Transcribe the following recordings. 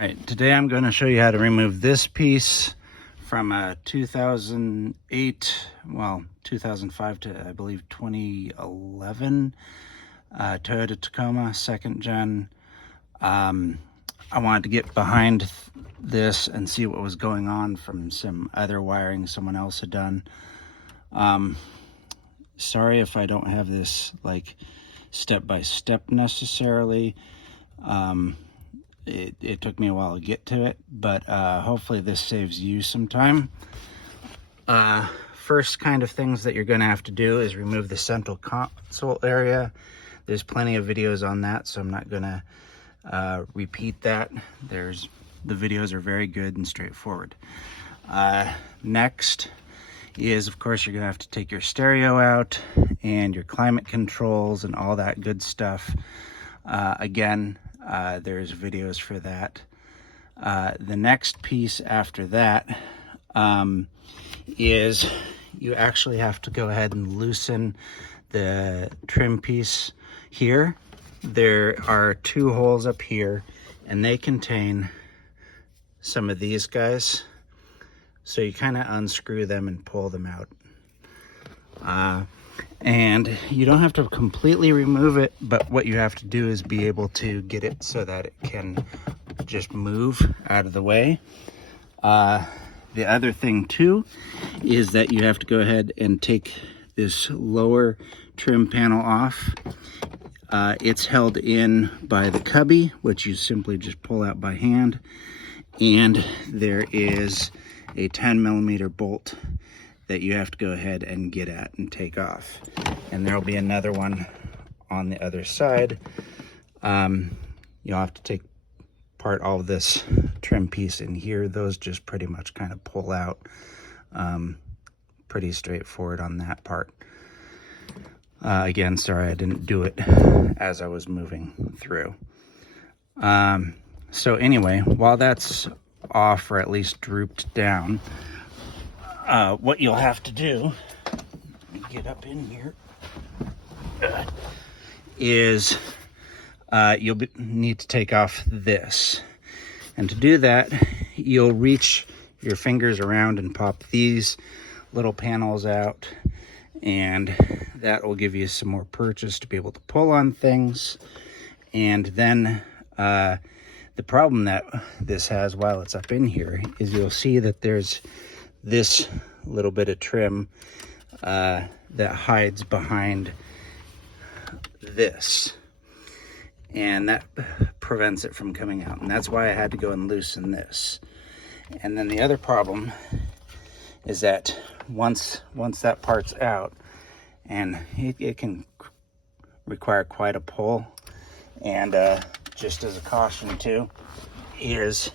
Right, today I'm going to show you how to remove this piece from a 2008, well, 2005 to I believe 2011 Toyota Tacoma, second gen. I wanted to get behind this and see what was going on from some other wiring someone else had done. Sorry if I don't have this like step by step necessarily. It took me a while to get to it, but hopefully this saves you some time. First kind of things that you're going to have to do is remove the central console area. There's plenty of videos on that, so I'm not going to repeat that. The videos are very good and straightforward. Next is, of course, you're going to have to take your stereo out and your climate controls and all that good stuff. Again, there's videos for that. The next piece after that is you actually have to go ahead and loosen the trim piece here. There are two holes up here and they contain some of these guys. So you kind of unscrew them and pull them out. And you don't have to completely remove it, but what you have to do is be able to get it so that it can just move out of the way. The other thing too is that you have to go ahead and take this lower trim panel off. It's held in by the cubby, which you simply just pull out by hand. And there is a 10mm bolt that you have to go ahead and get at and take off. And there'll be another one on the other side. You'll have to take apart all of this trim piece in here. Those just pretty much kind of pull out. Pretty straightforward on that part. Again, sorry I didn't do it as I was moving through. So anyway, while that's off, or at least drooped down, what you'll have to do, let me get up in here, is you'll need to take off this. And to do that, you'll reach your fingers around and pop these little panels out, and that will give you some more purchase to be able to pull on things. And then the problem that this has while it's up in here is you'll see that there's this little bit of trim that hides behind this, and that prevents it from coming out, and that's why I had to go and loosen this. And then the other problem is that once that part's out, and it can require quite a pull, and just as a caution too, is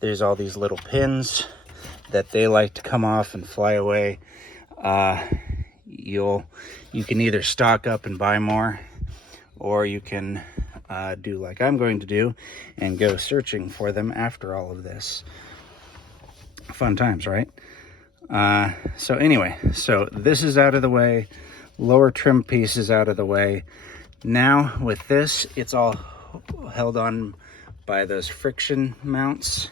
there's all these little pins that they like to come off and fly away. You can either stock up and buy more, or you can do like I'm going to do and go searching for them after all of this. Fun times, right? So anyway, so this is out of the way. Lower trim piece is out of the way. Now with this, it's all held on by those friction mounts.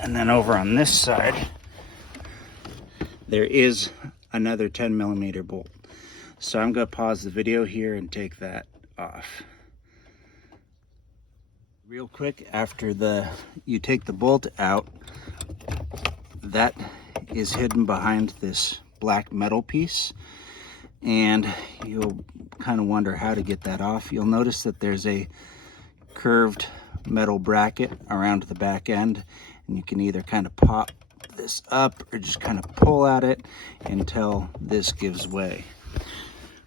And then over on this side, there is another 10mm bolt. So I'm going to pause the video here and take that off. Real quick, after you take the bolt out, that is hidden behind this black metal piece. And you'll kind of wonder how to get that off. You'll notice that there's a curved metal bracket around the back end, and you can either kind of pop this up or just kind of pull at it until this gives way.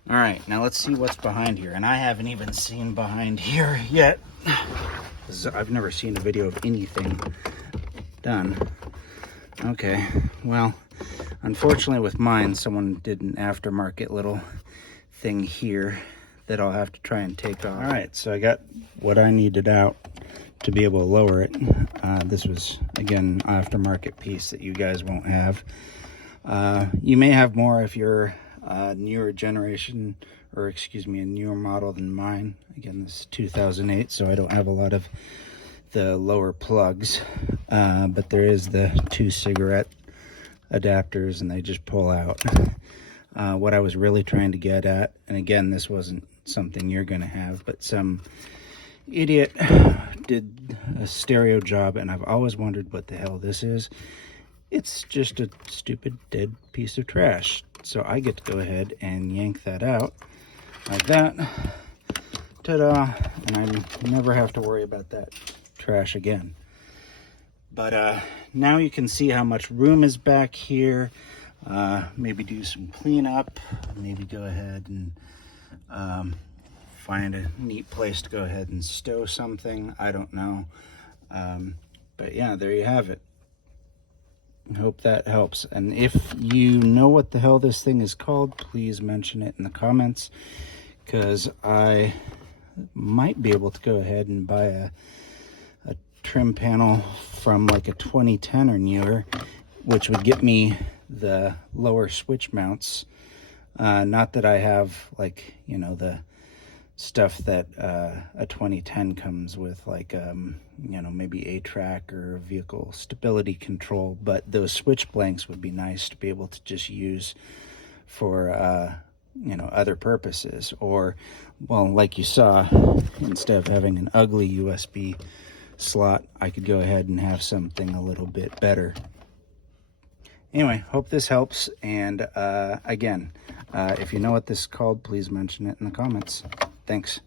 All right, now let's see what's behind here. And I haven't even seen behind here yet. I've never seen a video of anything done. Okay, well, unfortunately with mine, someone did an aftermarket little thing here that I'll have to try and take off. All right, so I got what I needed out to be able to lower it. This was, again, an aftermarket piece that you guys won't have. You may have more if you're a newer generation, or excuse me, a newer model than mine. Again, this is 2008, so I don't have a lot of the lower plugs, but there is the 2 cigarette adapters, and they just pull out. What I was really trying to get at, and again, this wasn't something you're going to have, but some idiot did a stereo job, and I've always wondered what the hell this is. It's just a stupid dead piece of trash. So I get to go ahead and yank that out like that. Ta-da! And I never have to worry about that trash again. But now you can see how much room is back here. Maybe do some cleanup. Maybe go ahead and find a neat place to go ahead and stow something. I don't know. But yeah, there you have it. I hope that helps. And if you know what the hell this thing is called, please mention it in the comments, because I might be able to go ahead and buy a trim panel from like a 2010 or newer, which would get me the lower switch mounts. Not that I have, like, you know, the stuff that a 2010 comes with, like you know, maybe a track or vehicle stability control, but those switch blanks would be nice to be able to just use for you know, other purposes. Or, well, like you saw, instead of having an ugly USB slot, I could go ahead and have something a little bit better. Anyway, hope this helps. And again, if you know what this is called, please mention it in the comments. Thanks.